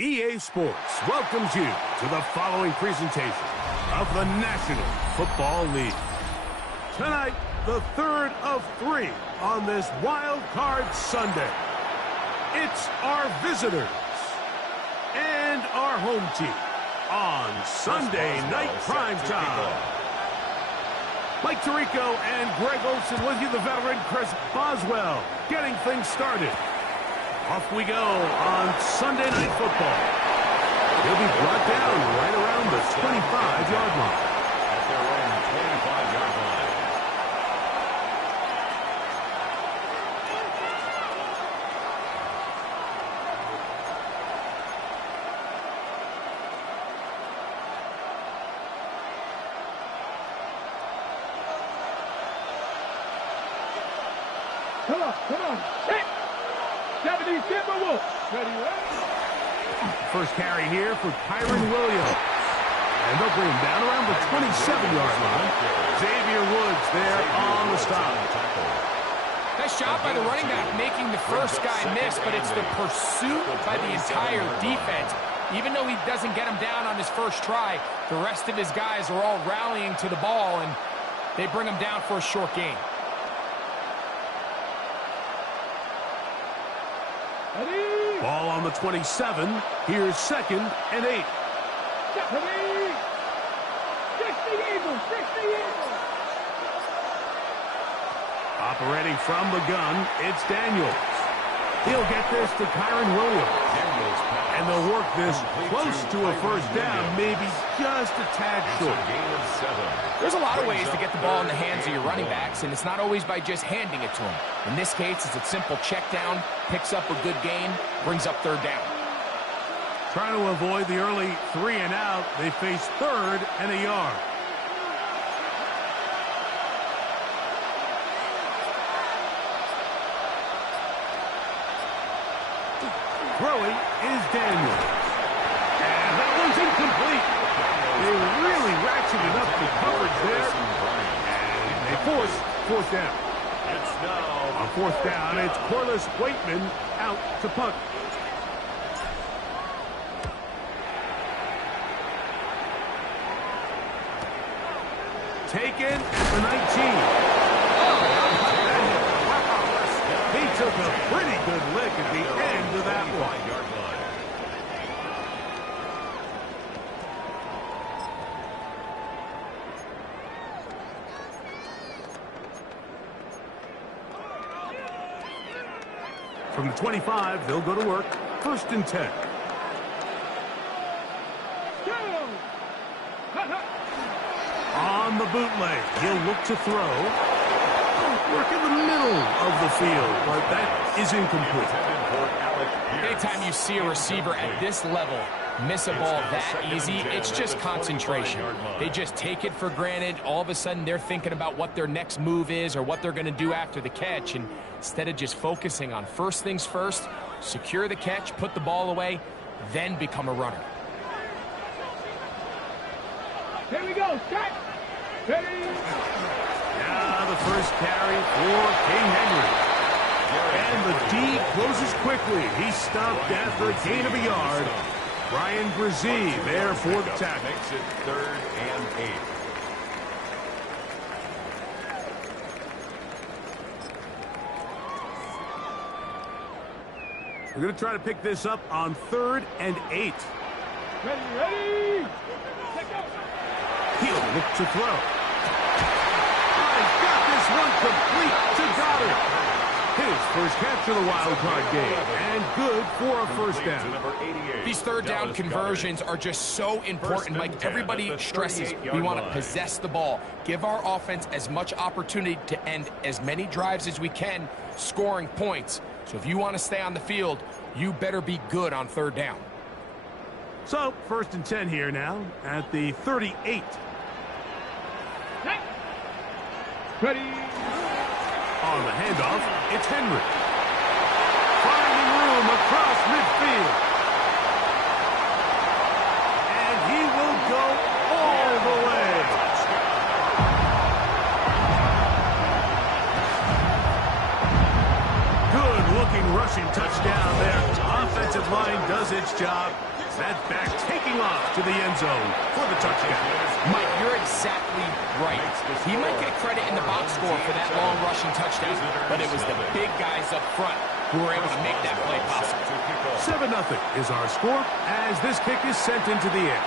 EA Sports welcomes you to the following presentation of the National Football League. Tonight, the third of three on this Wild Card Sunday. It's our visitors and our home team on Sunday Night Primetime. Mike Tirico and Greg Olsen with you, the veteran Chris Boswell, getting things started. Off we go on Sunday Night Football. He'll be brought down right around the 25-yard line. At their own 25-yard line. Come on. Hit. 70 Timberwolves. Ready. First carry here for Kyron Williams. And they'll bring him down around the 27-yard line. Xavier Woods there on the stop. Nice job by the running back making the first guy miss, but it's the pursuit by the entire defense. Even though he doesn't get him down on his first try, the rest of his guys are all rallying to the ball, and they bring him down for a short gain. Ball on the 27. Here's 2nd and 8. Operating from the gun, it's Daniels. He'll get this to Kyron Williams. And they'll work this close to a first down, maybe just a tad short. There's a lot of ways to get the ball in the hands of your running backs, and it's not always by just handing it to them. In this case, it's a simple check down, picks up a good gain, brings up third down. Trying to avoid the early 3 and out, they face 3rd and a yard. Throwing is Daniels. And that one's incomplete. They really ratcheted up the coverage there. And they force 4th down. It's now on 4th down, it's Corliss Waitman out to punt. Taken at the 19. He took a pretty good lick at the end of that one. From the 25, they'll go to work. 1st and 10. On the bootleg, he'll look to throw. Work in the middle of the field, but that is incomplete. Anytime you see a receiver at this level miss a ball that easy, it's just concentration. They just take it for granted. All of a sudden, they're thinking about what their next move is or what they're going to do after the catch, and instead of just focusing on first things first, secure the catch, put the ball away, then become a runner. Here we go. Set. Ready. Now the first carry for King Henry. And the D closes quickly. He stopped after a gain of a yard. Ryan Brzee there for the tackle. Makes it 3rd and 8. We're going to try to pick this up on 3rd and 8. Ready. He'll look to throw. He's got this one complete to Goddard. His first catch of the wild card game, and good for a first down. These third down conversions are just so important. Like everybody stresses, we want to possess the ball, give our offense as much opportunity to end as many drives as we can, scoring points. So if you want to stay on the field, you better be good on 3rd down. So 1st and 10 here now at the 38. Ready. On the handoff, it's Henry. Finding room across midfield. And he will go all the way. Good looking rushing touchdown there. Offensive line does its job. That back taking off to the end zone for the touchdown. Mike, you're exactly right. He might get credit in the box score for that long rushing touchdown, but it was the big guys up front who were able to make that play possible. 7-0 is our score as this kick is sent into the air.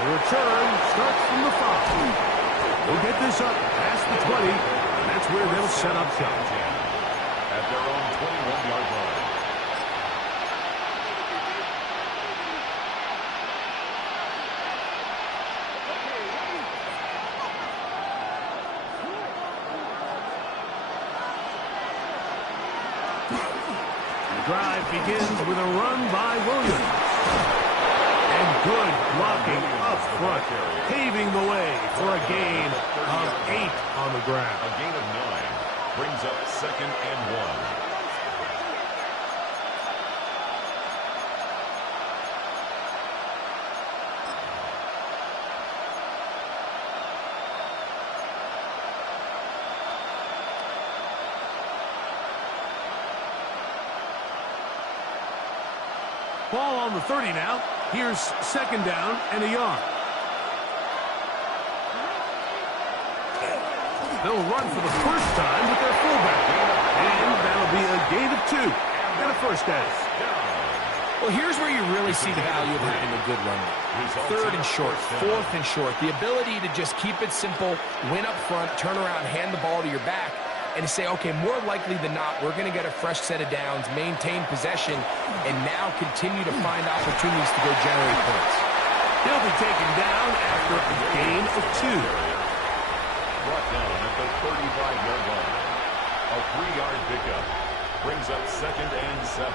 The return starts from the 5. We'll get this up past the 20, and that's where they'll set up shop. At their own 21-yard line. The drive begins with a run by Williams. And good blocking up front, paving the way for a gain of 8 on the ground. A gain of 9 brings up 2nd and 1. Ball on the 30 now. Here's 2nd down and a yard. They'll run for the first time with their fullback. And that'll be a gain of 2 and a first down. Well, here's where you really see the value of having a good run. 3rd and short, 4th and short. The ability to just keep it simple, win up front, turn around, hand the ball to your back, and say, okay, more likely than not, we're going to get a fresh set of downs, maintain possession, and now continue to find opportunities to go generate points. He'll be taken down after a gain of 2. Brought down at the 35-yard line. A 3-yard pickup brings up 2nd and 7.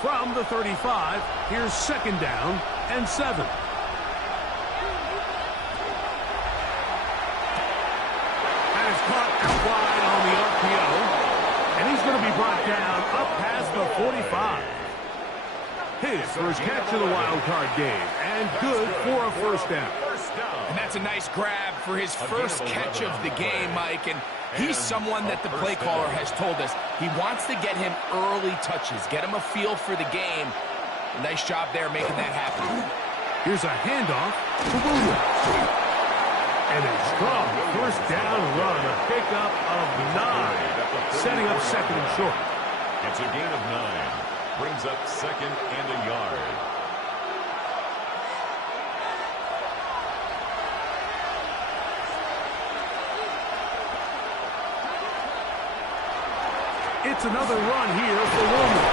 From the 35, here's 2nd down and 7. And it's caught out wide on the RPO. And he's going to be brought down up past the 45. His first catch of the wild card game. And good for a first down. And that's a nice grab for his first catch of the game, Mike. And he's someone that the play caller has told us he wants to get him early touches, get him a feel for the game. Nice job there making that happen. Here's a handoff to Williams. And a strong first down run, a pickup of 9, setting up 2nd and short. It's a gain of 9. Brings up 2nd and a yard. It's another run here for Williams.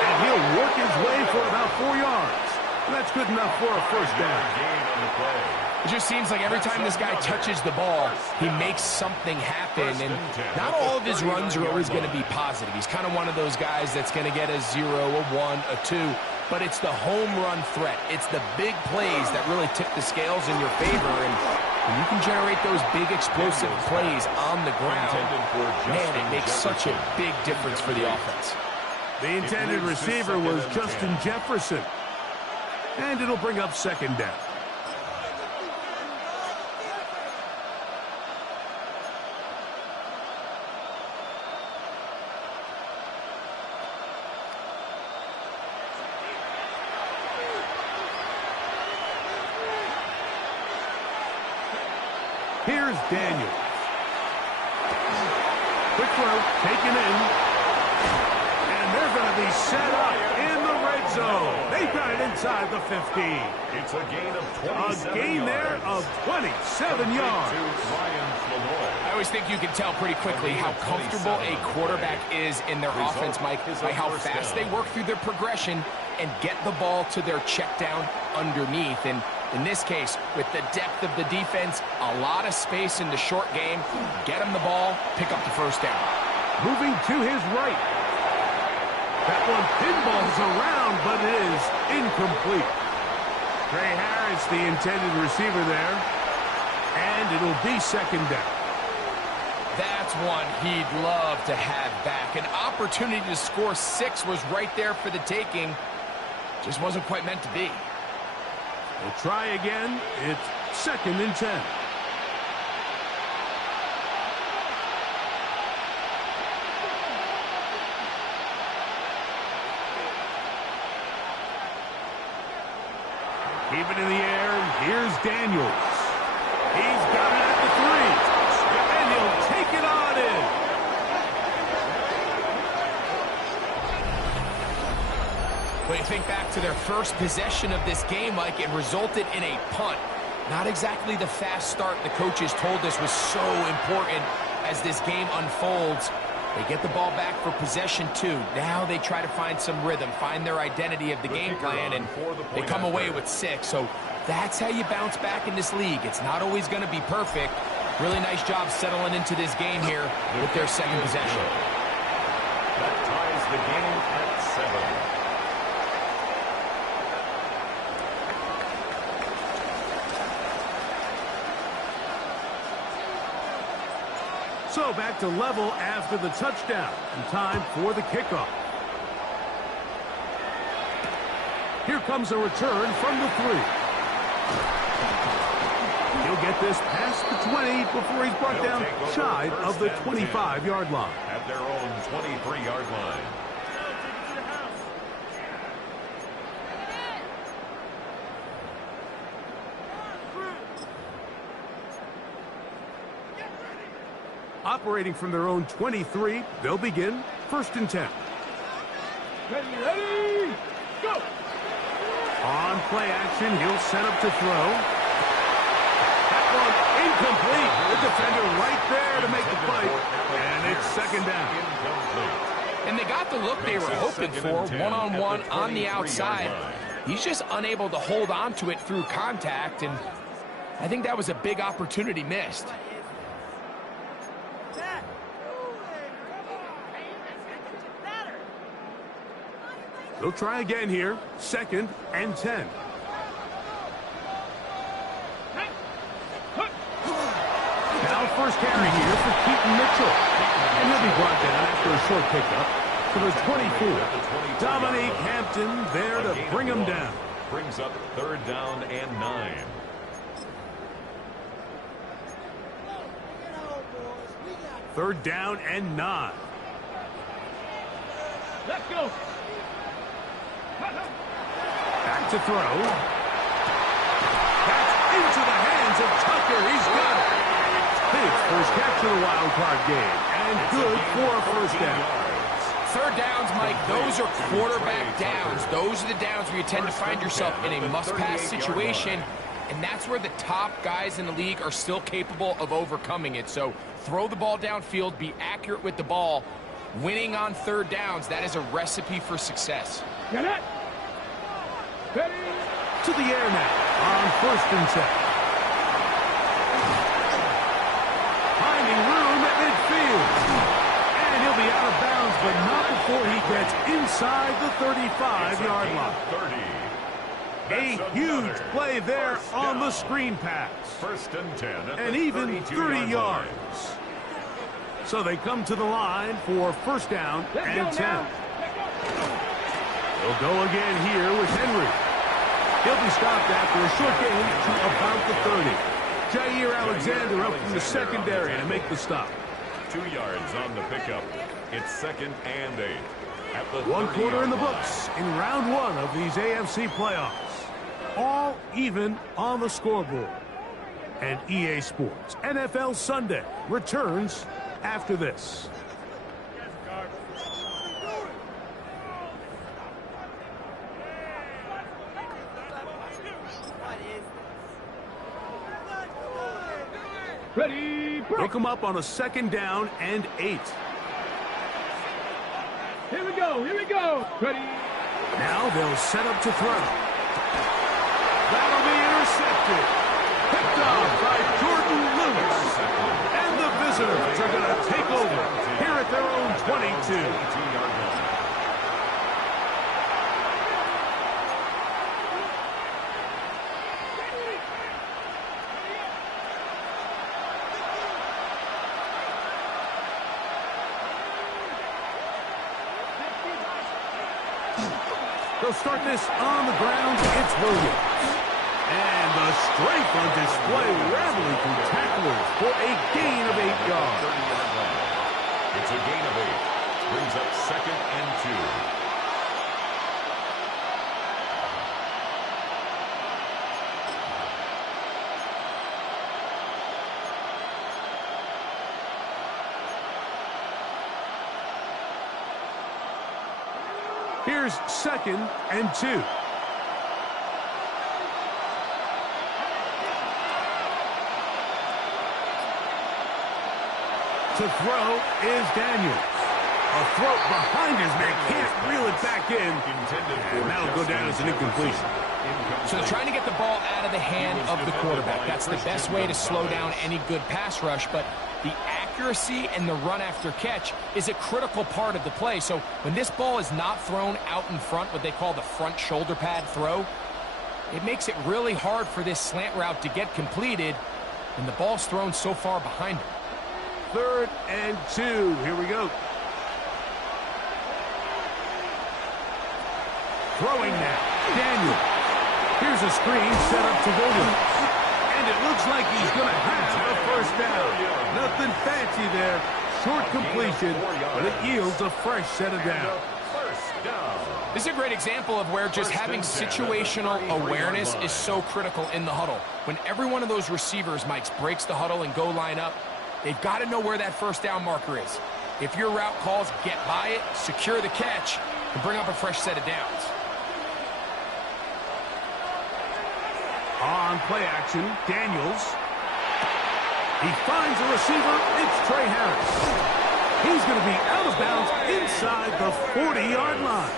And he'll work his way for about 4 yards. And that's good enough for a first down. Gain on the play. It just seems like every time this guy touches the ball, he makes something happen. And not all of his runs are always going to be positive. He's kind of one of those guys that's going to get a 0, a 1, a 2. But it's the home run threat. It's the big plays that really tip the scales in your favor. And when you can generate those big explosive plays on the ground, man, it makes such a big difference for the offense. The intended receiver was Justin Jefferson. And it'll bring up 2nd down. Here's Daniels. Quick throw, taken in. And they're going to be set up in the red zone. They've got it inside the 15. It's a gain of 27 A gain there of 27 yards. I always think you can tell pretty quickly how comfortable a quarterback is in their offense, Mike, by how fast they work through their progression and get the ball to their check down underneath. And in this case, with the depth of the defense, a lot of space in the short game, get him the ball, pick up the first down. Moving to his right. That one pinballs around, but it is incomplete. Trey Harris, the intended receiver there. and it'll be second down. That's one he'd love to have back. An opportunity to score 6 was right there for the taking. Just wasn't quite meant to be. We'll try again. It's second and 10. Keep it in the air. Here's Daniels. He's got it at the 3. And he'll take it on in. When you think back to their first possession of this game, Mike, it resulted in a punt. Not exactly the fast start the coaches told us was so important as this game unfolds. They get the ball back for possession 2. Now they try to find some rhythm, find their identity of the game plan, and they come away with 6. So that's how you bounce back in this league. It's not always going to be perfect. Really nice job settling into this game here with their second possession. That ties the game at 7. So back to level after the touchdown, and time for the kickoff. Here comes a return from the 3. He'll get this past the 20 before he's brought down shy of the 25-yard line. At their own 23-yard line. Operating from their own 23, they'll begin first and 10. Ready, go! On play action, he'll set up to throw. That one incomplete. The defender right there to make the play. And it's second down. And they got the look they were hoping for, one-on-one on the outside. He's just unable to hold on to it through contact, and I think that was a big opportunity missed. They'll try again here. Second and 10. Now first carry here for Keaton Mitchell. And he'll be brought down after a short pickup to the 24. Dominique Hampton there to bring him down. Brings up third down and 9. Third down and 9. Let's go! Back to throw. That's into the hands of Tucker. He's got it. His first catch of the wild card game. And good for a first down. Third downs, Mike, those are quarterback downs. Those are the downs where you tend to find yourself in a must-pass situation. And that's where the top guys in the league are still capable of overcoming it. So throw the ball downfield, be accurate with the ball. Winning on third downs, that is a recipe for success. Get it! Ready! To the air now on first and 10. Finding room at midfield. And he'll be out of bounds, but not before he gets inside the 35-yard line. A huge play there on the screen pass. First and 10. And even 30 yards. So they come to the line for first down and 10. They'll go again here with Henry. He'll be stopped after a short gain to about the 30. Jair Alexander up from the secondary to make the stop. 2 yards on the pickup. It's second and 8. At the 1 quarter in the 30-yard books in round 1 of these AFC playoffs. All even on the scoreboard. And EA Sports NFL Sunday returns after this. Ready, break! Hook him up on a second down and 8. Here we go, here we go! Ready! Now they'll set up to throw. That'll be intercepted. Picked off by Jordan Lewis. And the visitors are going to take over here at their own 22. They'll start this on the ground. It's Williams. And the strength on display, rambling through tacklers for a gain of 8 yards. 30-yard line. It's a gain of 8. Brings up 2nd and 2. Here's 2nd and 2. To throw is Daniels. A throw behind his man, can't reel it back in. And that'll go down as an incompletion. So they're trying to get the ball out of the hand of the quarterback. That's the best way to slow down any good pass rush, but the accuracy and the run after catch is a critical part of the play. So when this ball is not thrown out in front, what they call the front shoulder pad throw, it makes it really hard for this slant route to get completed, and the ball's thrown so far behind him. 3rd and 2. Here we go. Throwing now. Daniel. Here's a screen set up to Williams. And it looks like he's going to have a first down. Nothing fancy there. Short completion, but it yields a fresh set of downs. This is a great example of where just having situational awareness is so critical in the huddle. When every one of those receivers, Mike, breaks the huddle and go line up, they've got to know where that first down marker is. If your route calls, get by it, secure the catch, and bring up a fresh set of downs. On play action, Daniels. He finds a receiver. It's Trey Harris. He's going to be out of bounds inside the 40-yard line.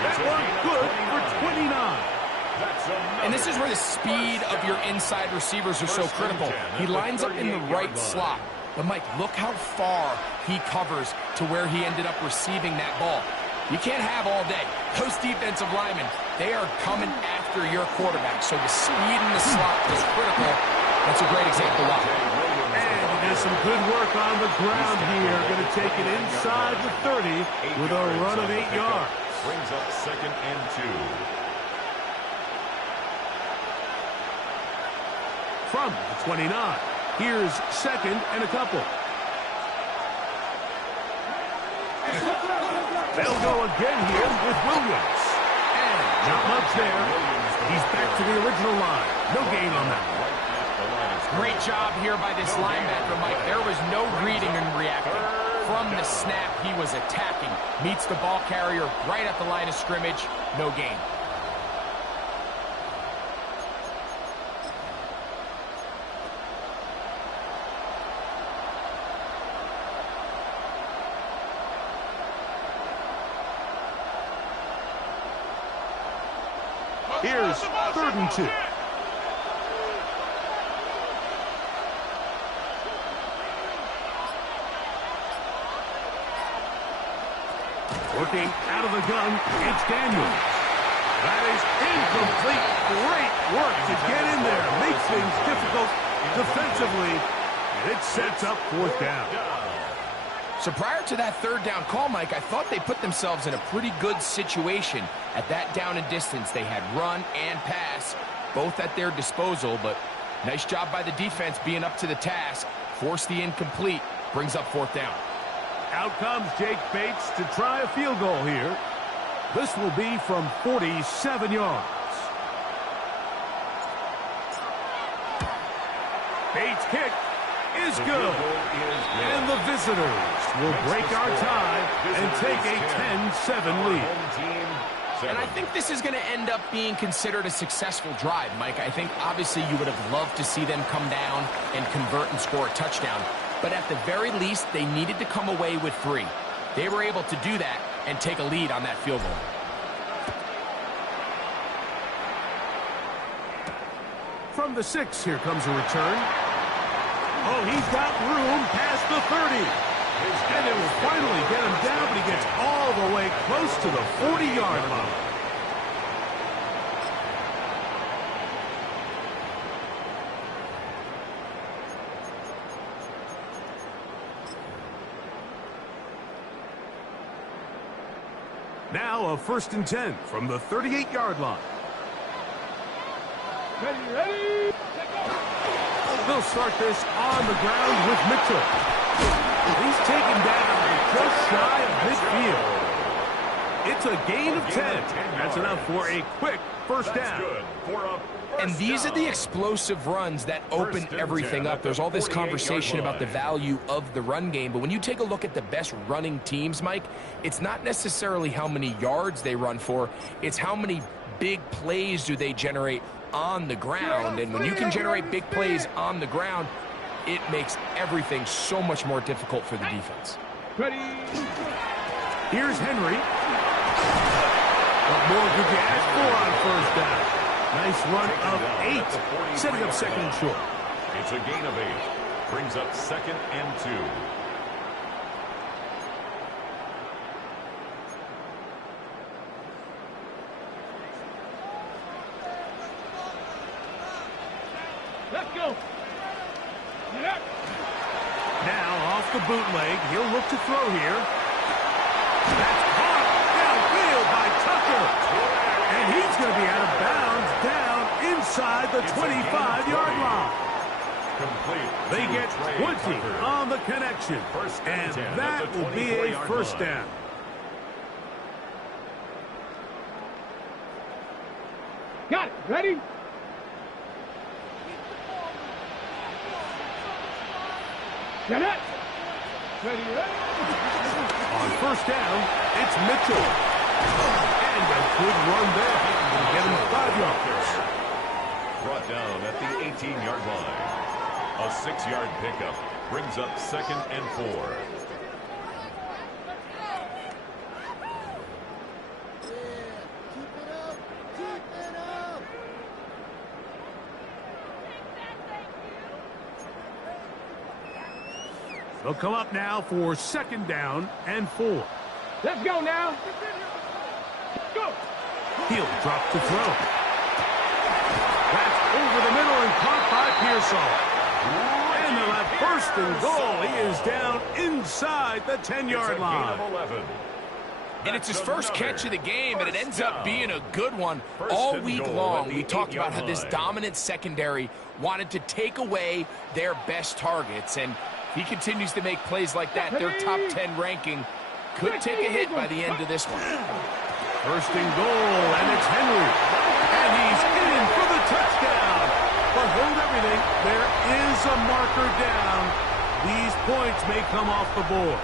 That one good for 29. And this is where the speed of your inside receivers are so critical. He lines up in the right slot. But, Mike, look how far he covers to where he ended up receiving that ball. You can't have all day. Those defensive linemen, they are coming after your quarterback. So the speed in the slot is critical. That's a great example. And he does some good work on the ground here. Going to take it inside the 30 with a run of 8 yards. Brings up 2nd and 2. From the 29, here's 2nd and a couple. They'll go again here with Williams. And not much there. He's back to the original line. No gain on that. Great job here by this linebacker, Mike. There was no reading and reacting. From the snap, he was attacking. Meets the ball carrier right at the line of scrimmage. No gain. Here's 3rd and 2. Working out of the gun, it's Daniels. That is incomplete. Great work to get in there. Makes things difficult defensively. And it sets up 4th down. So prior to that 3rd down call, Mike, I thought they put themselves in a pretty good situation. At that down and distance, they had run and pass, both at their disposal, but nice job by the defense being up to the task. Force the incomplete, brings up 4th down. Out comes Jake Bates to try a field goal here. This will be from 47 yards. Bates' kick is good. And the visitors will break our tie and take a 10-7 lead. And I think this is going to end up being considered a successful drive, Mike. I think obviously you would have loved to see them come down and convert and score a touchdown. But at the very least, they needed to come away with 3. They were able to do that and take a lead on that field goal. From the 6, here comes a return. Oh, he's got room past the 30. And it will finally get him down, but he gets all the way close to the 40-yard line. Now a 1st and 10 from the 38-yard line. Ready. They'll start this on the ground with Mitchell. He's taken down just shy of midfield. It's a gain of 10. That's enough for a quick first down. And these are the explosive runs that open everything up. There's all this conversation about the value of the run game, but when you take a look at the best running teams, Mike, it's not necessarily how many yards they run for, it's how many big plays do they generate on the ground. And when you can generate big plays on the ground, it makes everything so much more difficult for the defense. Ready. Here's Henry. What more could you ask for on first down? Nice run of 8, setting up 2nd and short. It's a gain of 8. Brings up 2nd and 2. Let's go. Now off the bootleg, he'll look to throw here. That's caught downfield by Tucker. And he's going to be out of bounds down inside the 25-yard line. They get 20 on the connection. And that will be a first down. Got it. Ready. Get it. Ready. On first down, it's Mitchell. And a good run there. Will get him 5 yards. Brought down at the 18-yard line. A 6-yard pickup brings up 2nd and 4. They'll come up now for 2nd down and 4. Let's go now. Go. He'll drop to throw. That's over the middle and caught by Pearsall. And they'll have 1st and goal. He is down inside the 10-yard line. And it's his first catch of the game, and it ends up being a good one. All week long, we talked about how this dominant secondary wanted to take away their best targets. And if he continues to make plays like that, their top 10 ranking could take a hit by the end of this one. 1st and goal, and it's Henry. And he's in for the touchdown. But hold everything. There is a marker down. These points may come off the board.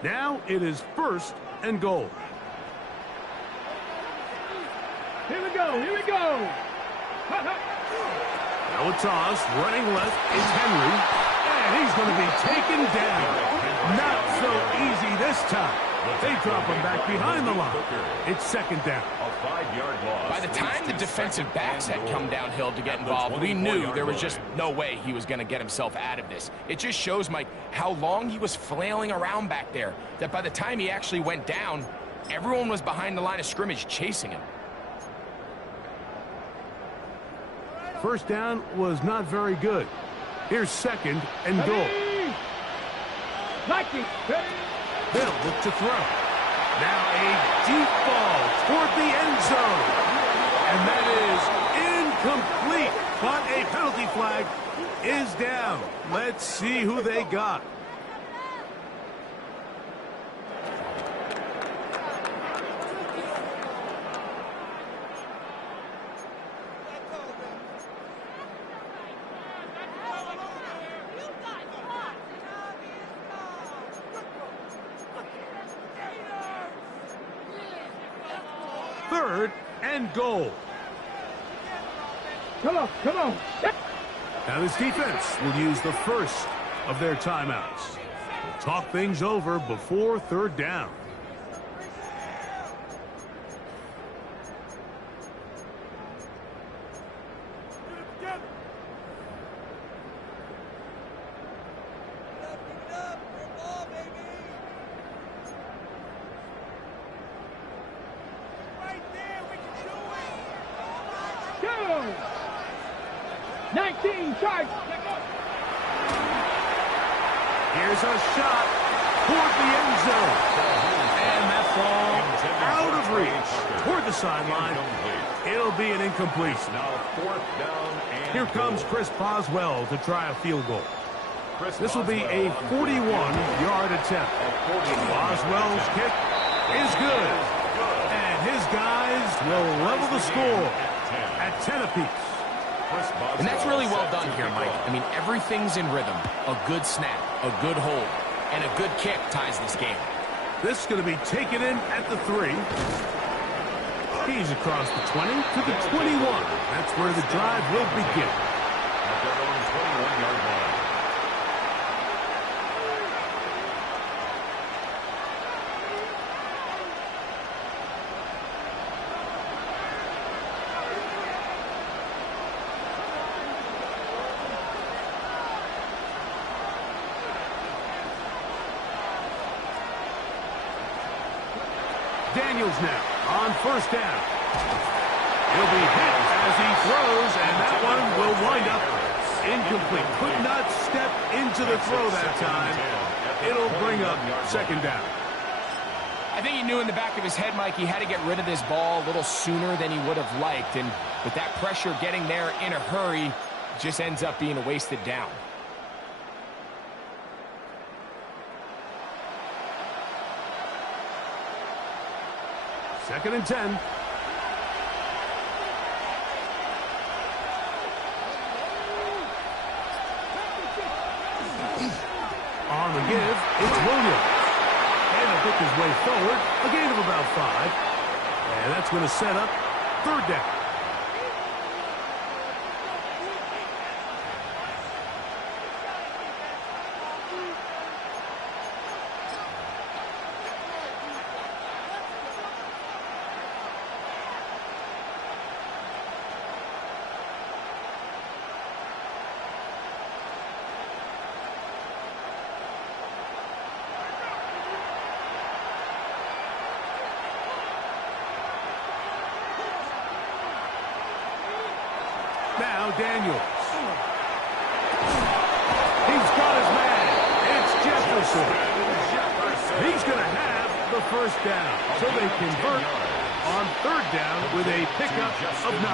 Now it is 1st and goal. Here we go. Here we go. Now a toss, running left is Henry. And he's going to be taken down. Not so easy this time. They drop him back behind the line. It's 2nd down. A 5-yard loss. By the time the defensive backs had come downhill to get involved, we knew there was just no way he was going to get himself out of this. It just shows, Mike, how long he was flailing around back there, that by the time he actually went down, everyone was behind the line of scrimmage chasing him. 1st down was not very good. Here's 2nd and goal. Like it. They'll look to throw. Now a deep ball toward the end zone. And that is incomplete. But a penalty flag is down. Let's see who they got. And goal. Come on, come on. Now this defense will use the first of their timeouts. We'll talk things over before 3rd down. Go. 19, charge. Here's a shot toward the end zone. And that ball out of reach toward the sideline. It'll be an incompletion. Now 4th down and Here comes Chris Boswell to try a field goal. This will be a 41-yard attempt. Boswell's kick is good. And his guys will level the score at 10 apiece. And that's really well done here, Mike. I mean, everything's in rhythm. A good snap, a good hold, and a good kick ties this game. This is going to be taken in at the 3. He's across the 20 to the 21. That's where the drive will begin. At their own 21-yard line. Daniels now on 1st down. He'll be hit as he throws, and that one will wind up incomplete. Could not step into the throw that time. It'll bring up 2nd down. I think he knew in the back of his head, Mike, he had to get rid of this ball a little sooner than he would have liked. And with that pressure getting there in a hurry, it just ends up being a wasted down. Second and 10. On the give, it's Williams. And he'll pick his way forward, a gain of about 5. And that's going to set up 3rd down. Now Daniels. He's got his man. It's Jefferson. He's going to have the 1st down. So they convert on 3rd down with a pickup of 9.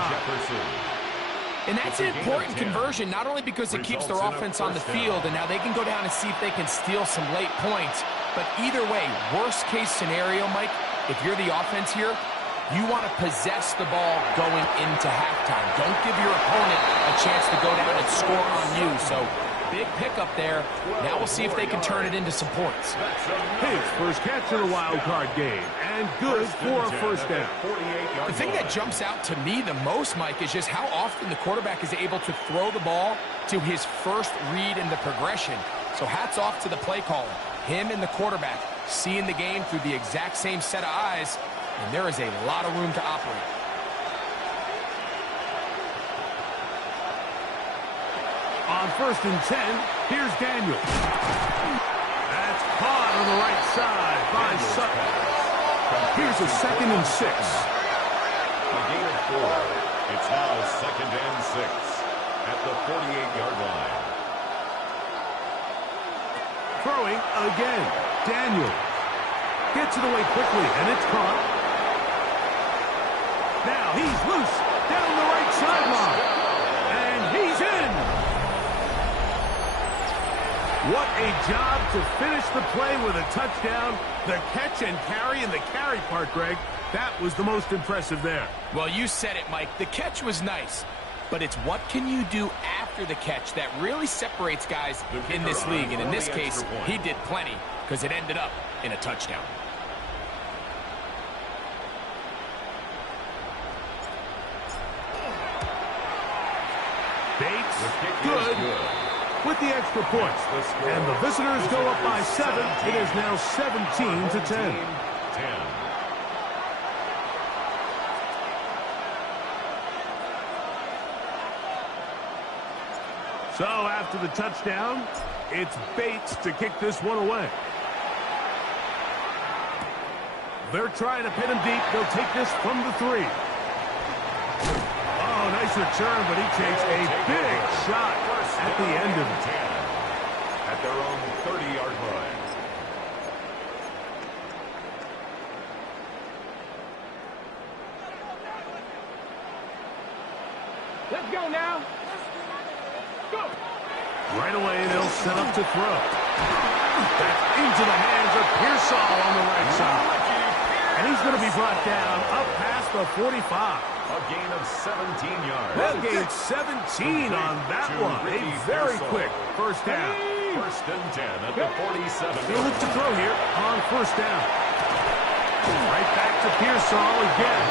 And that's an important conversion, not only because it keeps their offense on the field, and now they can go down and see if they can steal some late points. But either way, worst case scenario, Mike, if you're the offense here, you want to possess the ball going into halftime. Don't give your opponent a chance to go down and score on you. So, big pickup there. Now we'll see if they can turn it into some points. His first catch of the wild card game, and good for a 1st down. The thing that jumps out to me the most, Mike, is just how often the quarterback is able to throw the ball to his first read in the progression. So hats off to the play caller. Him and the quarterback seeing the game through the exact same set of eyes. And there is a lot of room to operate. On 1st and 10, here's Daniels. That's caught on the right side by Sutton. Here's a 2nd and 6. A gain of 4. It's now 2nd and 6 at the 48-yard line. Throwing again. Daniels gets it away quickly, and it's caught. Now he's loose down the right sideline. And he's in. What a job to finish the play with a touchdown. The catch and carry, and the carry part, Greg, that was the most impressive there. Well, you said it, Mike. The catch was nice. But it's what can you do after the catch that really separates guys in this league. And in this case, he did plenty because it ended up in a touchdown. Bates, good, with the extra points. And the visitors go up by 7. It is now 17-10. So after the touchdown, it's Bates to kick this one away. They're trying to pin him deep. They'll take this from the 3. Oh, nice Nice return, but he takes a big shot at the end of it. At their own 30-yard line. Let's go now. Go. Right away, they'll set up to throw. That's into the hands of Pearsall on the right side. And he's going to be brought down up past the 45. A gain of 17 yards. They'll gain 17 on that one. A very quick first down. First and 10 at the 47. They'll look to throw here on first down. Right back to Pearsall again.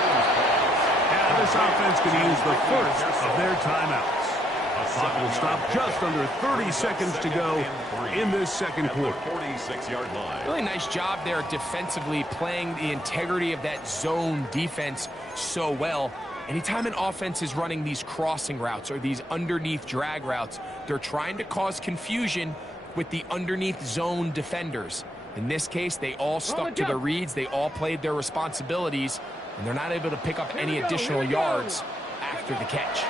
And this offense can use the first of their timeouts. Clock will stop just under 30 seconds to go in this second quarter. 46-yard line. Really nice job there defensively, playing the integrity of that zone defense so well. Anytime an offense is running these crossing routes or these underneath drag routes, they're trying to cause confusion with the underneath zone defenders. In this case, they all stuck to the reads, they all played their responsibilities, and they're not able to pick up any additional yards after the catch.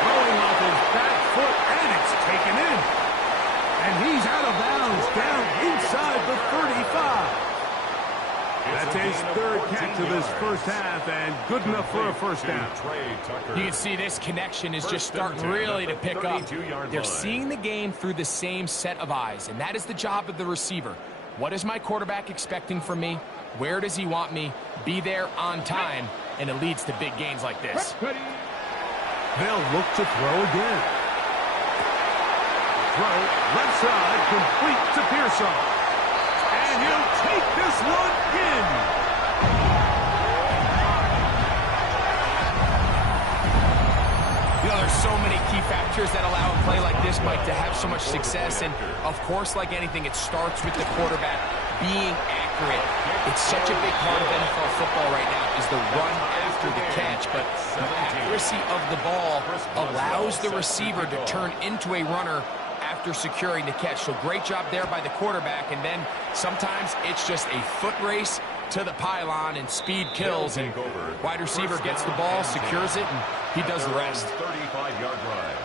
Throwing off his back foot, and it's taken in. And he's out of bounds, down inside the 35. That's his third catch of this first half, and good enough for a first down. You can see this connection is just starting really to pick up. They're seeing the game through the same set of eyes, and that is the job of the receiver. What is my quarterback expecting from me? Where does he want me? Be there on time, and it leads to big gains like this. They'll look to throw again. Throw, left side, complete to Pearsall. And he'll take this one in. You know, there's so many key factors that allow a play like this, Mike, to have so much success. And, of course, like anything, it starts with the quarterback being accurate. It's such a big part of NFL football right now is the run after the catch. But the accuracy of the ball allows the receiver to turn into a runner after securing the catch. So great job there by the quarterback. And then sometimes it's just a foot race to the pylon and speed kills. And wide receiver gets the ball, secures it, and he does the rest. 35-yard line.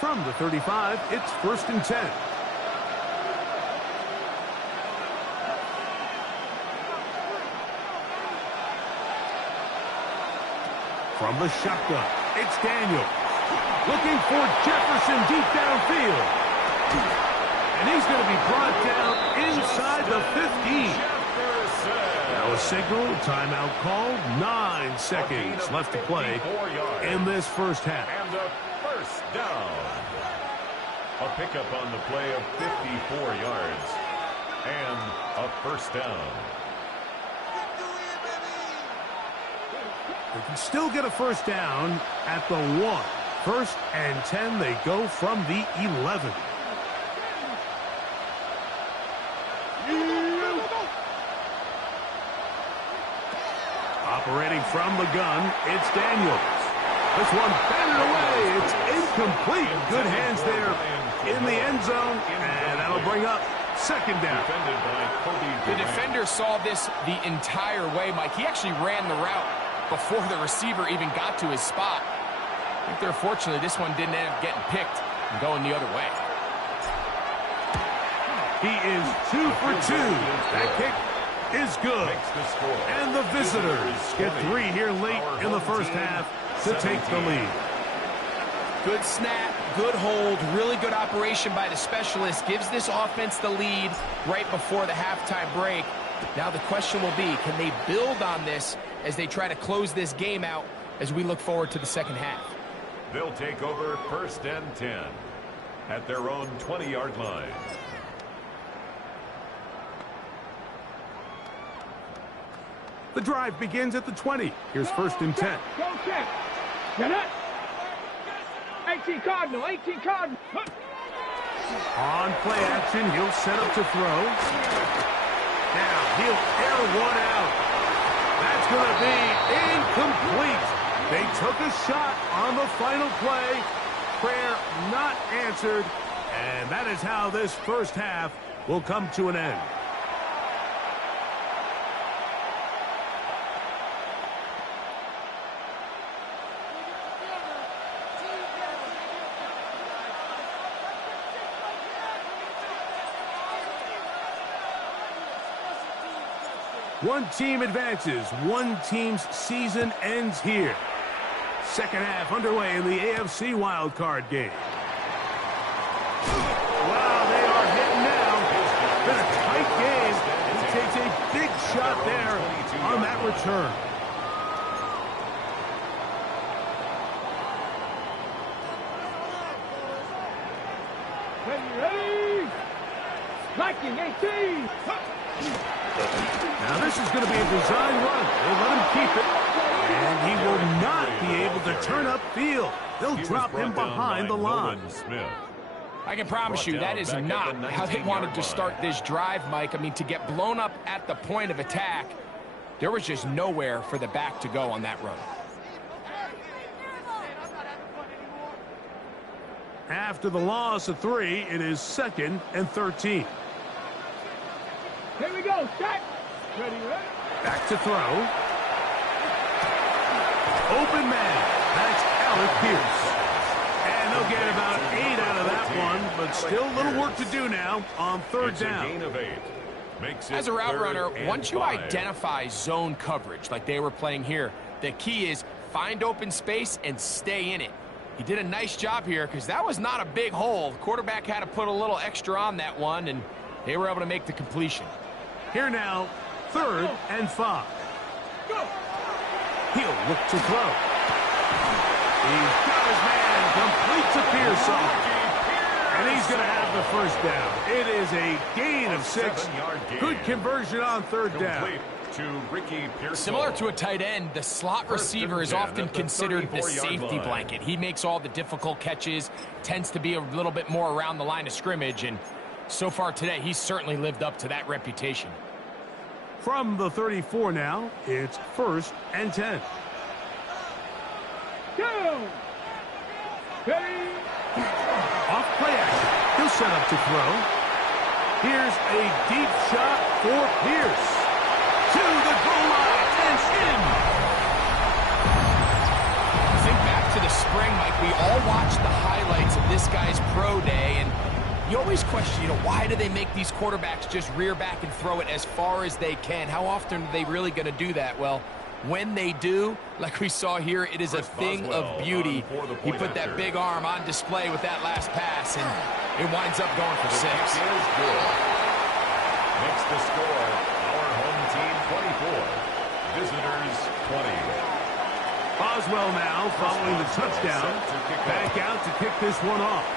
From the 35, it's first and 10. From the shotgun, it's Daniel. Looking for Jefferson deep downfield. And he's going to be brought down inside the 15. Now a signal, timeout called. 9 seconds left to play in this first half. And a first down. A pickup on the play of 54 yards. And a first down. They can still get a first down at the 1. First and 10, they go from the 11. Operating from the gun, it's Daniels. This one batted away. It's incomplete. Good hands there in the end zone, and that'll bring up second down. The defender saw this the entire way, Mike. He actually ran the route before the receiver even got to his spot. I think they're fortunate this one didn't end up getting picked and going the other way. He is 2 for 2. That kick is good. And the visitors get 3 here late in the first half to take the lead. Good snap, good hold, really good operation by the specialist. Gives this offense the lead right before the halftime break. Now the question will be, can they build on this as they try to close this game out as we look forward to the second half? They'll take over first and 10 at their own 20-yard line. The drive begins at the 20. Here's first and 10. Go check. Get it. 18 Cardinal, 18 Cardinal. On play action, he'll set up to throw. Now he'll air one out. That's going to be incomplete. They took a shot on the final play. Prayer not answered. And that is how this first half will come to an end. One team advances. One team's season ends here. Second half underway in the AFC wildcard game. Wow, they are hitting now. It's been a tight game. He takes a big shot there on that return. Ready? Liking 18. Now this is going to be a design run. They'll let him keep it. And he will not be able to turn upfield. They'll drop him behind the line. I can promise you that is not how they wanted to start this drive, Mike. I mean, to get blown up at the point of attack, there was just nowhere for the back to go on that run. After the loss of 3, it is 2nd and 13. Here we go. Set. Ready. Back to throw. Open man. That's Alec Pierce. And they'll get about 8 out of that one, but still a little work to do now on 3rd down. Gain of 8. As a route runner, once you identify zone coverage like they were playing here, the key is find open space and stay in it. He did a nice job here because that was not a big hole. The quarterback had to put a little extra on that one, and they were able to make the completion. Here now, 3rd and 5. He'll look to throw. He's got his man, complete to Pearson. And he's going to have the 1st down. It is a gain of 6. Good conversion on 3rd down. Similar to a tight end, the slot receiver is often considered the safety blanket. He makes all the difficult catches, tends to be a little bit more around the line of scrimmage, and so far today, he's certainly lived up to that reputation. From the 34 now, it's 1st and 10. Go. Ready. Off play action. He'll set up to throw. Here's a deep shot for Pierce. To the goal line and in. Think back to the spring, Mike. We all watched the highlights of this guy's pro day, and you always question, why do they make these quarterbacks just rear back and throw it as far as they can? How often are they really going to do that? Well, when they do, like we saw here, it is a thing of beauty. He put that big arm on display with that last pass, and it winds up going for 6. Makes the score our home team 24, visitors 20. Boswell now following the touchdown. Back out to kick this one off.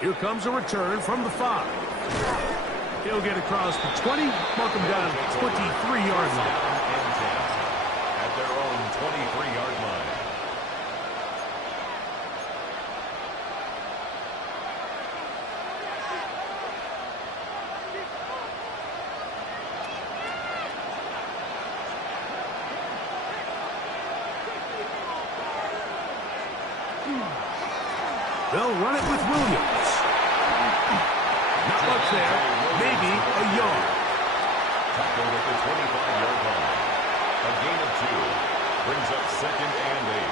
Here comes a return from the 5. He'll get across the 20, mark him down at the 23-yard line. At their own 23-yard line. They'll run it with Williams. Not much there. Maybe a yard. Tackled at the 25-yard line. A gain of 2. Brings up 2nd and 8.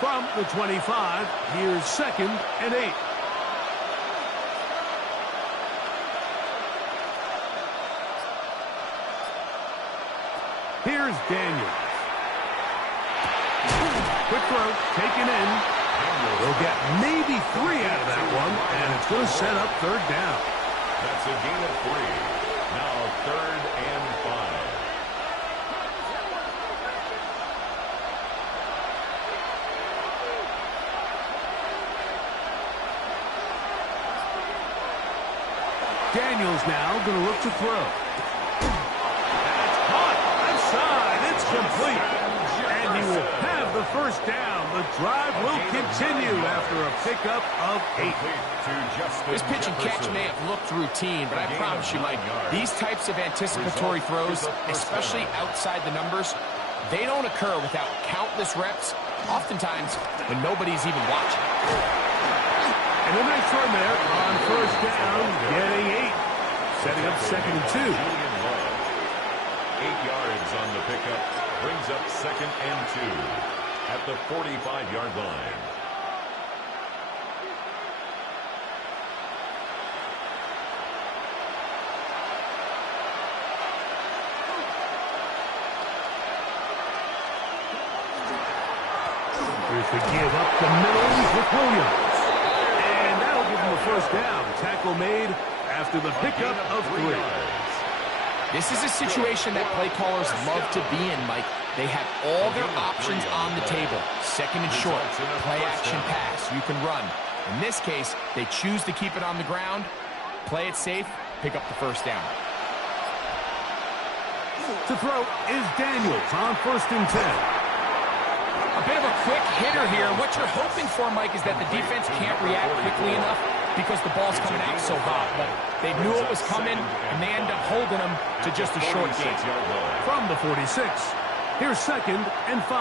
From the 25, here's 2nd and 8. Here's Daniels. Quick throw, taken in. They'll get maybe 3 out of that one, and it's going to set up 3rd down. That's a gain of 3. Now 3rd and 5. Daniels now going to look to throw. That's caught. Outside. It's complete. And he will have the 1st down. The drive will continue after a pickup of 8. This pitch and catch may have looked routine, but I promise you, Mike, these types of anticipatory throws, especially outside the numbers, they don't occur without countless reps, oftentimes when nobody's even watching. And a nice run there on 1st down, getting 8. Setting up 2nd and 2. 8 yards on the pickup. Brings up 2nd and 2. at the 45-yard line. Here's the give up the middle with Williams. And that'll give him a first down. Tackle made after the pickup of 3. This is a situation that play callers love to be in, Mike. They have all their options on the table. Second and short, play action pass, you can run. In this case, they choose to keep it on the ground, play it safe, pick up the first down. To throw is Daniels on 1st and 10. A bit of a quick hitter here. What you're hoping for, Mike, is that the defense can't react quickly enough because the ball's coming out so hot. But they knew it was coming, and they end up holding them to just a short gain. From the 46, here's 2nd and 5.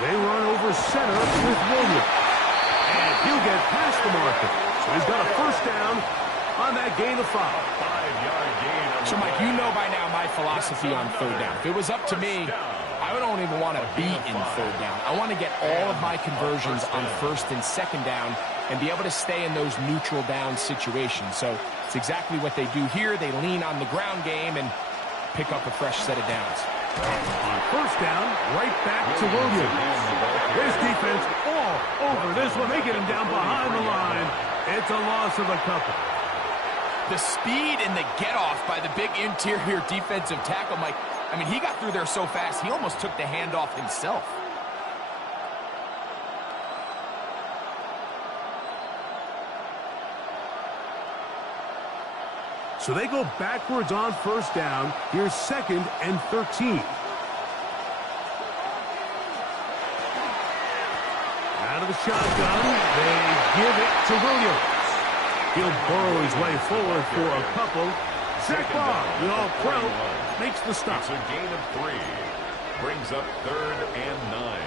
They run over center with Williams. And he'll get past the marker. So he's got a first down on that gain of 5. 5-yard gain. So, Mike, you know by now my philosophy on 3rd down. If it was up to me, I don't even want to be in 3rd down. I want to get all of my conversions on 1st and 2nd down and be able to stay in those neutral down situations. So it's exactly what they do here. They lean on the ground game and pick up a fresh set of downs. On 1st down, right back to Williams. His defense all over this one. They get him down behind the line. It's a loss of a couple. The speed and the get-off by the big interior defensive tackle, Mike. I mean, he got through there so fast, he almost took the handoff himself. So they go backwards on 1st down. Here's 2nd and 13. Out of the shotgun, they give it to Williams. He'll burrow his way forward for a couple. Zach Barr, the all-pro, makes the stop. It's a gain of 3. Brings up 3rd and 9.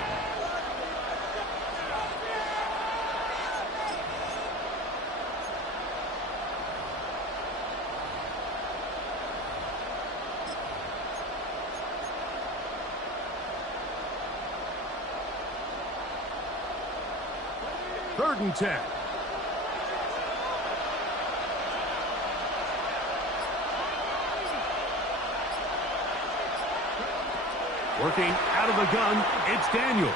Third and 10. Working out of the gun, it's Daniels.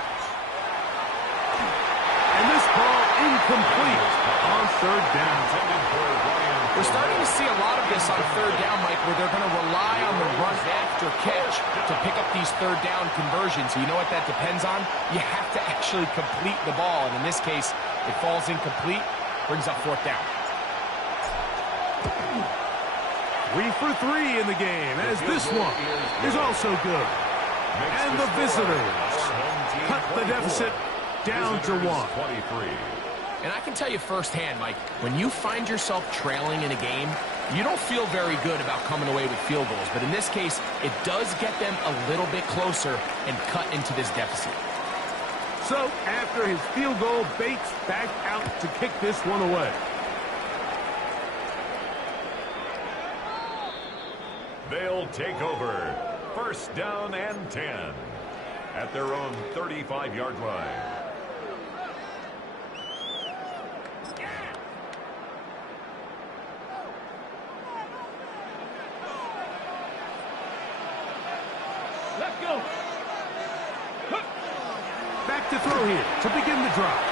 And this ball incomplete on 3rd down. We're starting to see a lot of this on 3rd down, Mike, where they're going to rely on the run after catch to pick up these 3rd down conversions. You know what that depends on? You have to actually complete the ball. And in this case, it falls incomplete, brings up 4th down. 3 for 3 in the game, as this one is also good. And the visitors cut the deficit down to 1. And I can tell you firsthand, Mike, when you find yourself trailing in a game, you don't feel very good about coming away with field goals. But in this case, it does get them a little bit closer and cut into this deficit. So after his field goal, Bates back out to kick this one away. They'll take over. 1st down and 10 at their own 35-yard line. Let's go. Back to throw here to begin the drive.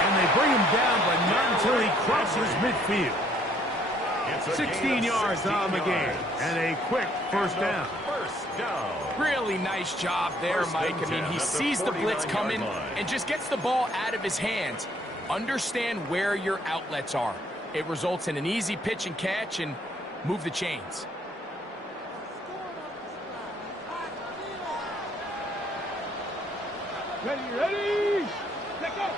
And they bring him down, but not until he crosses midfield. 16 yards on the game, and a quick first down. Really nice job there, Mike. I mean, he sees the blitz coming and just gets the ball out of his hands. Understand where your outlets are. It results in an easy pitch and catch and move the chains. Ready. Let go.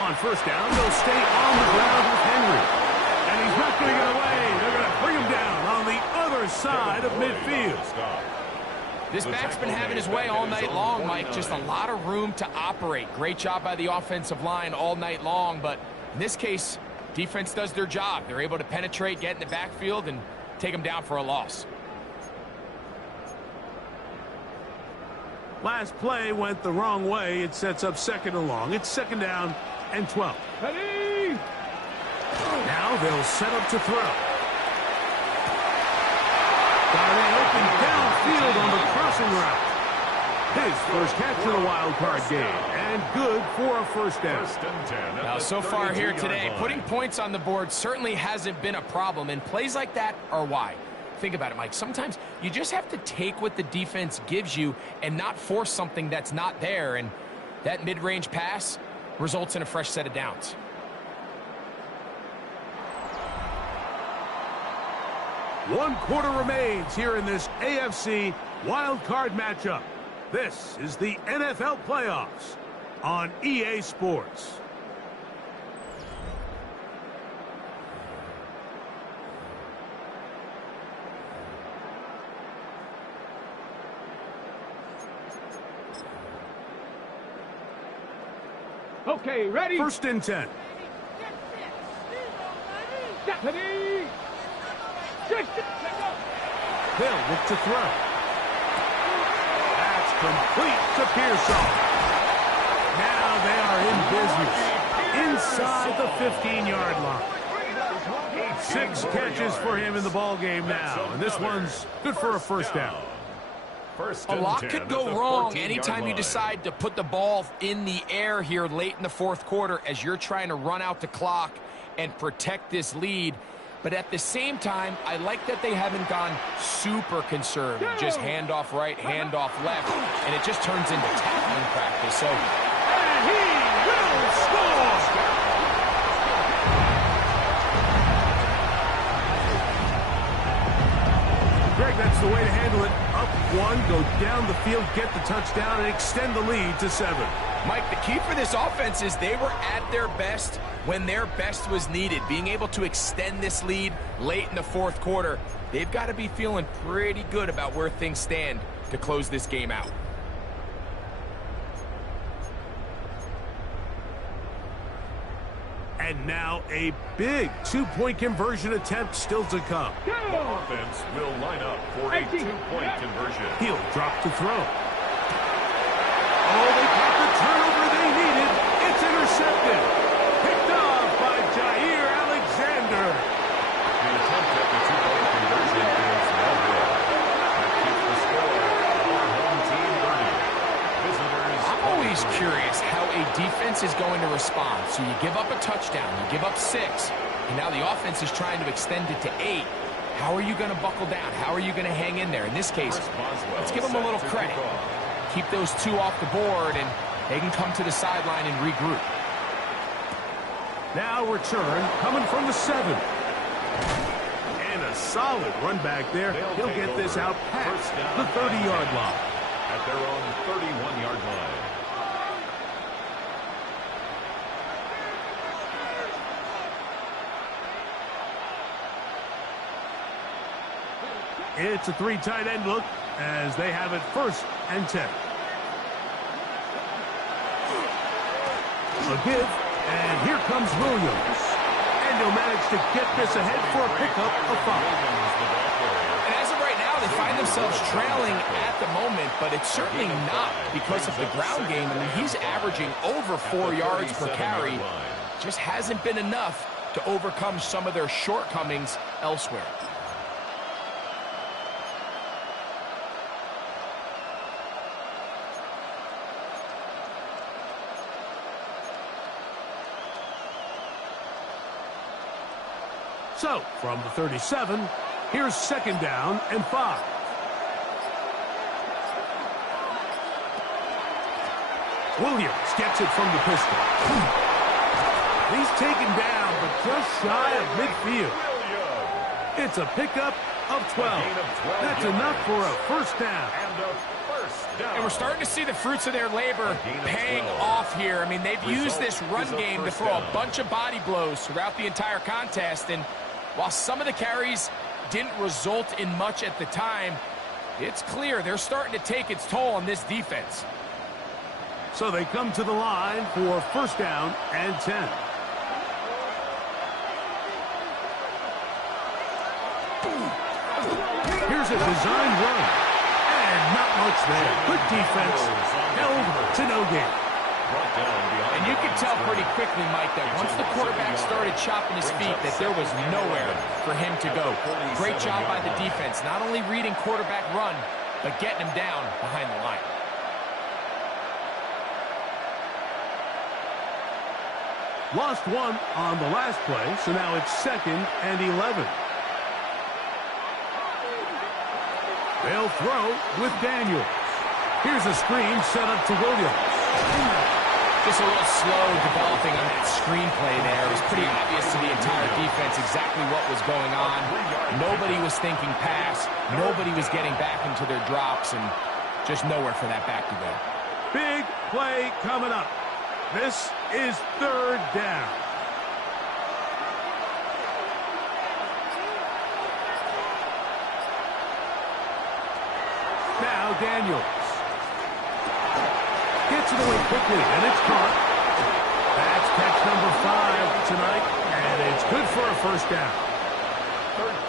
On 1st down, they'll stay on the ground with Henry. And he's not going to get away. They're going to bring him down on the other side of midfield. This back's been having his way all night long, Mike. Just a lot of room to operate. Great job by the offensive line all night long. But in this case, defense does their job. They're able to penetrate, get in the backfield, and take him down for a loss. Last play went the wrong way. It sets up second and long. It's second down and 12. Ready? Now they'll set up to throw. Got an open downfield on the crossing route. His first catch of the wild card game, and good for a first down. Now, so far here today, putting points on the board certainly hasn't been a problem, and plays like that are why. Think about it, Mike. Sometimes you just have to take what the defense gives you and not force something that's not there, and that mid-range pass results in a fresh set of downs. One quarter remains here in this AFC wild card matchup. This is the NFL playoffs on EA Sports. Okay, ready? First and 10. Ready? They'll look to throw. That's complete to Pearsall. Now they are in business inside the 15-yard line. 6 catches for him in the ball game now, and this one's good for a first down. A lot could go wrong anytime you decide to put the ball in the air here late in the fourth quarter as you're trying to run out the clock and protect this lead. But at the same time, I like that they haven't gone super conservative. Just handoff right, handoff left, and it just turns into tackling practice. So, and he will score! Greg, that's the way to handle it. Up one, go down the field, get the touchdown, and extend the lead to 7. Mike, the key for this offense is they were at their best when their best was needed. Being able to extend this lead late in the fourth quarter, they've got to be feeling pretty good about where things stand to close this game out. And now a big 2-point conversion attempt still to come. The offense will line up for a 2-point conversion. He'll drop to throw. Oh, they got the turnover they needed. It's intercepted. Picked off by Jair Alexander. The attempt at the 2-point conversion is no good. That keeps the score our home team learning. Visitors. I'm always curious how a defense is going to respond. So you give up a touchdown, you give up 6, and now the offense is trying to extend it to 8. How are you going to buckle down? How are you going to hang in there? In this case, let's give them a little credit. Keep those 2 off the board, and they can come to the sideline and regroup. Now return coming from the 7. And a solid run back there. He'll get this out past the 30-yard line. At their own 31-yard line. It's a 3 tight end look as they have it first and 10. A give, and here comes Williams. And he'll manage to get this ahead for a pickup of 5. And as of right now, they find themselves trailing at the moment, but it's certainly not because of the ground game. I mean, he's averaging over 4 yards per carry. Just hasn't been enough to overcome some of their shortcomings elsewhere. So, from the 37, here's second down and 5. Williams gets it from the pistol. He's taken down, but just shy of midfield. It's a pickup of 12. That's enough for a first down. And we're starting to see the fruits of their labor paying off here. I mean, they've used this run game to throw a bunch of body blows throughout the entire contest. And while some of the carries didn't result in much at the time, it's clear they're starting to take its toll on this defense. So they come to the line for first down and 10. Here's a design run. And not much there. Good defense. Held to no gain. And you could tell pretty quickly, Mike, that once the quarterback started chopping his feet, that there was nowhere for him to go. Great job by the defense, not only reading quarterback run, but getting him down behind the line. Lost one on the last play, so now it's 2nd and 11. They'll throw with Daniels. Here's a screen set up to Williams. Just a little slow developing on that screenplay there. It was pretty obvious to the entire defense exactly what was going on. Nobody was thinking pass. Nobody was getting back into their drops, and just nowhere for that back to go. Big play coming up. This is 3rd down. Now Daniels. Gets it away quickly, and it's caught. That's catch number 5 tonight, and it's good for a first down.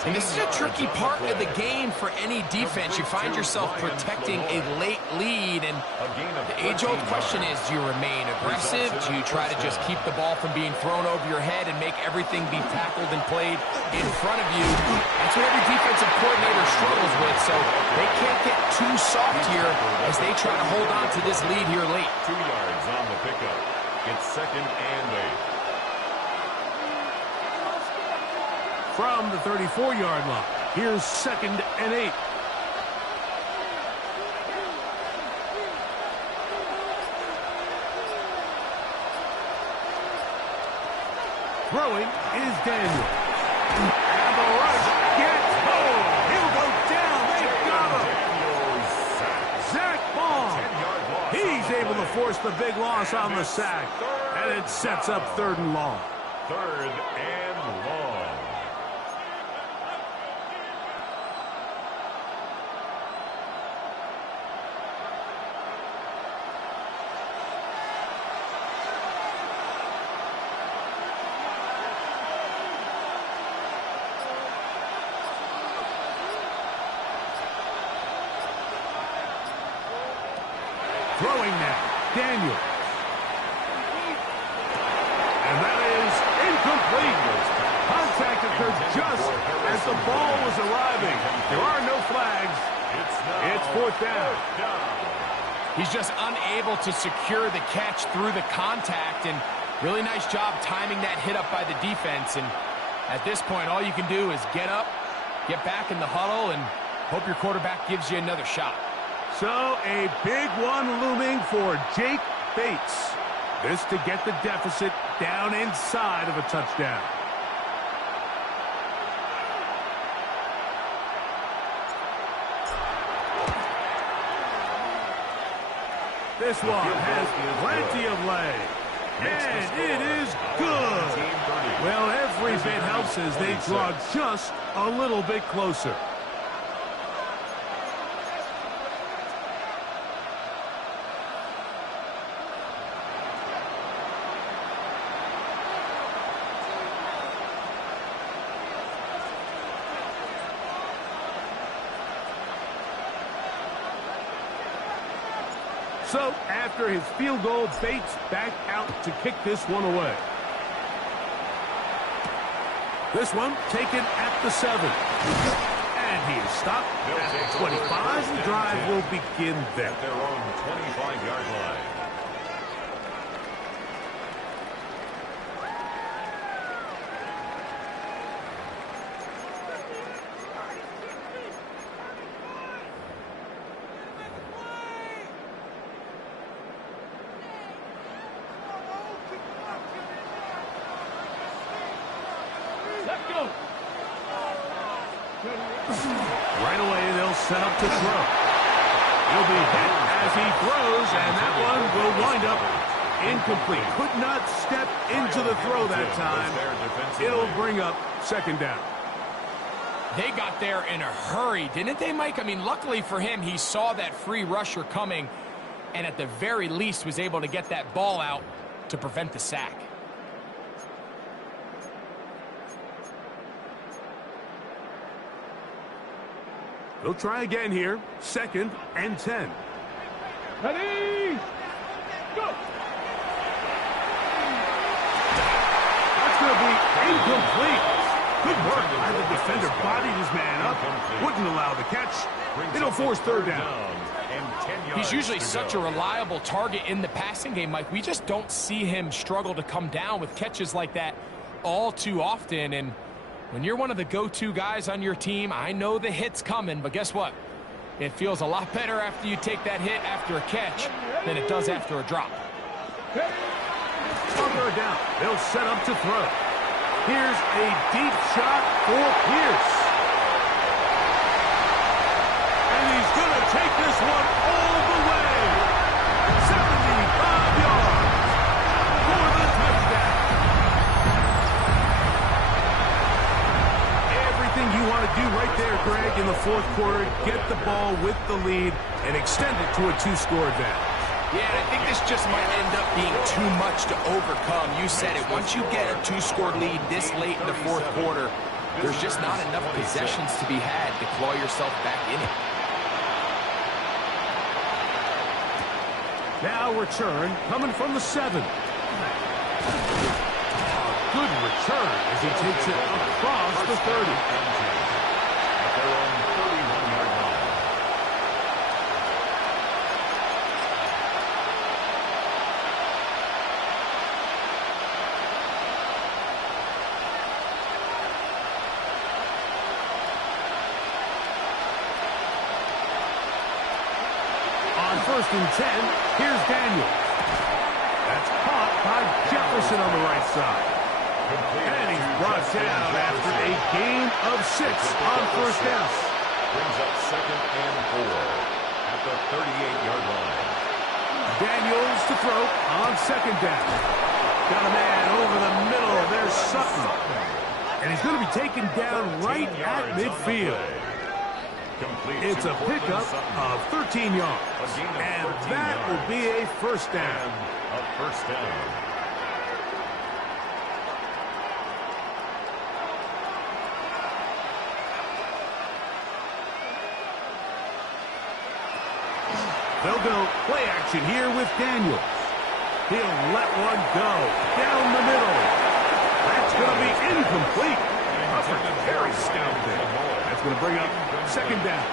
And this is a tricky part of the game for any defense. You find yourself protecting a late lead, and the age-old question is, do you remain aggressive? Do you try to just keep the ball from being thrown over your head and make everything be tackled and played in front of you? That's what every defensive coordinator struggles with, so they can't get too soft here as they try to hold on to this lead here late. 2 yards on the pickup. It's 2nd and 8. From the 34-yard line, here's 2nd and 8. Throwing is Daniel. And the rush gets home. He'll go down. They've got him. Zach Baum. He's able to force the big loss on the sack. And it sets up 3rd and long. 3rd and long. Throwing now, Daniels. And that is incomplete. Contact occurred just as the ball was arriving. There are no flags. It's 4th down. He's just unable to secure the catch through the contact, and really nice job timing that hit up by the defense. And at this point, all you can do is get up, get back in the huddle, and hope your quarterback gives you another shot. So a big one looming for Jake Bates. This to get the deficit down inside of a touchdown. This one has plenty of leg. And it is good. Well, every bit helps as they draw just a little bit closer. So, after his field goal, Bates back out to kick this one away. This one taken at the 7. And he is stopped at 25. The drive will begin there. At their own 25-yard line. Right away, they'll set up to throw. He'll be hit as he throws, and that one will wind up incomplete. Could not step into the throw that time. It'll bring up 2nd down. They got there in a hurry, didn't they, Mike? I mean, luckily for him, he saw that free rusher coming, and at the very least was able to get that ball out to prevent the sack. They'll try again here. 2nd and 10. Ready? Go! That's going to be incomplete. Good work by the defender. Bodied his man up. Wouldn't allow the catch. It'll force 3rd down. He's usually such a reliable target in the passing game, Mike. We just don't see him struggle to come down with catches like that all too often. And when you're one of the go-to guys on your team, I know the hit's coming, but guess what? It feels a lot better after you take that hit after a catch than it does after a drop. On 3rd down, they'll set up to throw. Here's a deep shot for Pierce. And he's going to take this one all the way. 75 yards for the touchdown. Everything you want to do right there, Greg, in the 4th quarter, get the ball with the lead and extend it to a 2-score advantage. Yeah, I think this just might end up being too much to overcome. You said it. Once you get a 2-score lead this late in the 4th quarter, there's just not enough possessions to be had to claw yourself back in it. Now return coming from the 7. Good return as he takes it across the 30. At their own 31-yard line. On 1st and 10, here's Daniels. That's caught by Jefferson on the right side. And he's brought down after a gain of 6 on 1st down. Brings up 2nd and 4 at the 38-yard line. Daniels to throw on 2nd down. Got a man over the middle. There's Sutton. And he's going to be taken down right at midfield. It's a pickup of 13 yards. And that will be a 1st down. A 1st down. They'll go play action here with Daniels. He'll let one go down the middle. That's going to be incomplete. Very stout there. That's going to bring up 2nd down.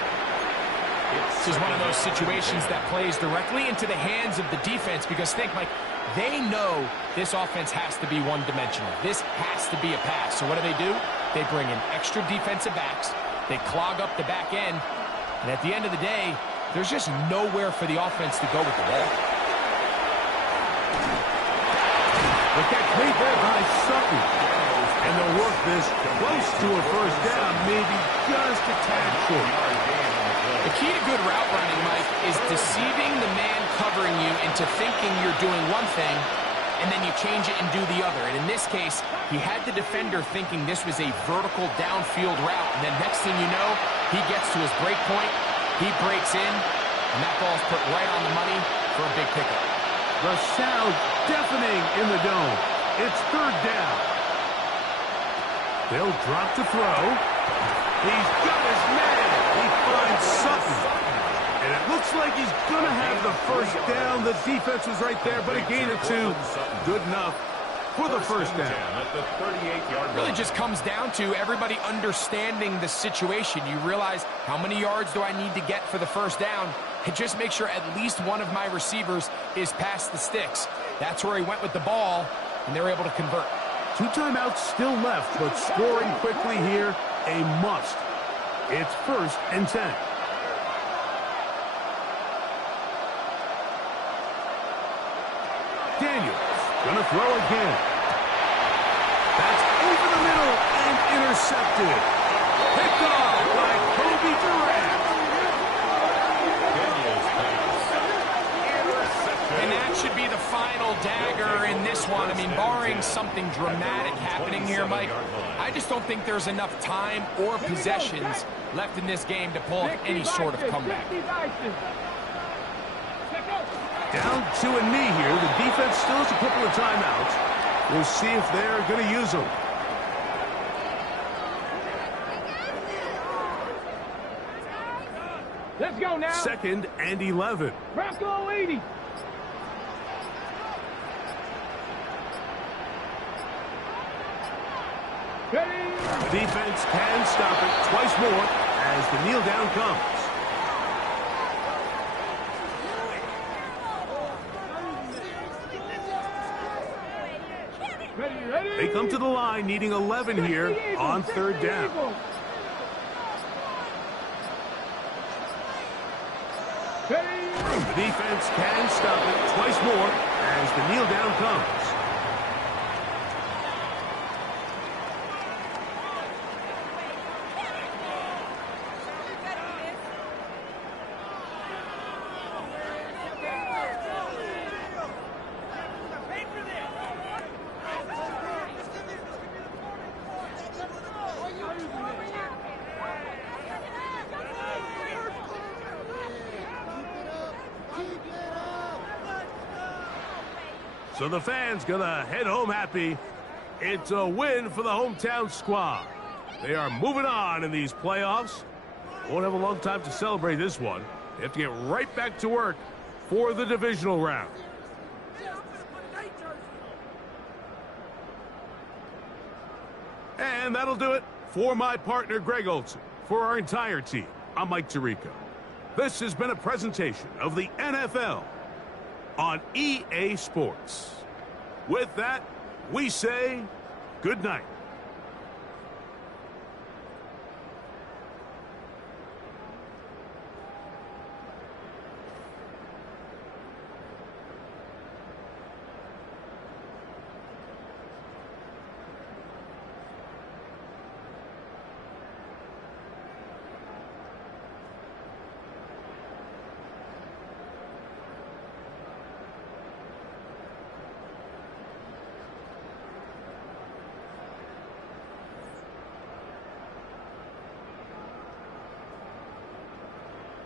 This is one of those situations that plays directly into the hands of the defense because think, Mike, they know this offense has to be one-dimensional. This has to be a pass. So what do? They bring in extra defensive backs. They clog up the back end. And at the end of the day, there's just nowhere for the offense to go with the ball. Look at cleat there by Sutton. And they'll work this close to a 1st down, maybe just a tad short. The key to good route running, Mike, is deceiving the man covering you into thinking you're doing one thing, and then you change it and do the other. And in this case, he had the defender thinking this was a vertical downfield route, and then next thing you know, he gets to his break point, he breaks in, and that ball's put right on the money for a big pickup. The sound deafening in the dome. It's 3rd down. They'll drop to throw. He's got his man. He finds Sutton. And it looks like he's going to have the 1st down. The defense was right there, but a gain of 2. Good enough for the 1st down. At the 38-yard line. Really just comes down to everybody understanding the situation. You realize how many yards do I need to get for the 1st down, and just make sure at least one of my receivers is past the sticks. That's where he went with the ball, and they were able to convert. 2 timeouts still left, but scoring quickly here, a must. It's 1st and 10. Daniels gonna throw again. That's over the middle and intercepted. Picked off by Kobe Durant. And that should be the final dagger in this one. I mean, barring something dramatic happening here, Mike, I just don't think there's enough time or possessions left in this game to pull off any sort of comeback. Down to a knee here. The defense still has a couple of timeouts. We'll see if they're going to use them. Let's go now. 2nd and 11. Bronco 80. Ready. The defense can stop it twice more as the kneel down comes. Ready, ready. They come to the line needing 11 here on 3rd down. Ready. The defense can stop it twice more as the kneel down comes. So the fans gonna head home happy. It's a win for the hometown squad. They are moving on in these playoffs. Won't have a long time to celebrate this one. They have to get right back to work for the divisional round. And that'll do it for my partner, Greg Olson. For our entire team, I'm Mike Tirico. This has been a presentation of the NFL on EA Sports. With that, we say good night.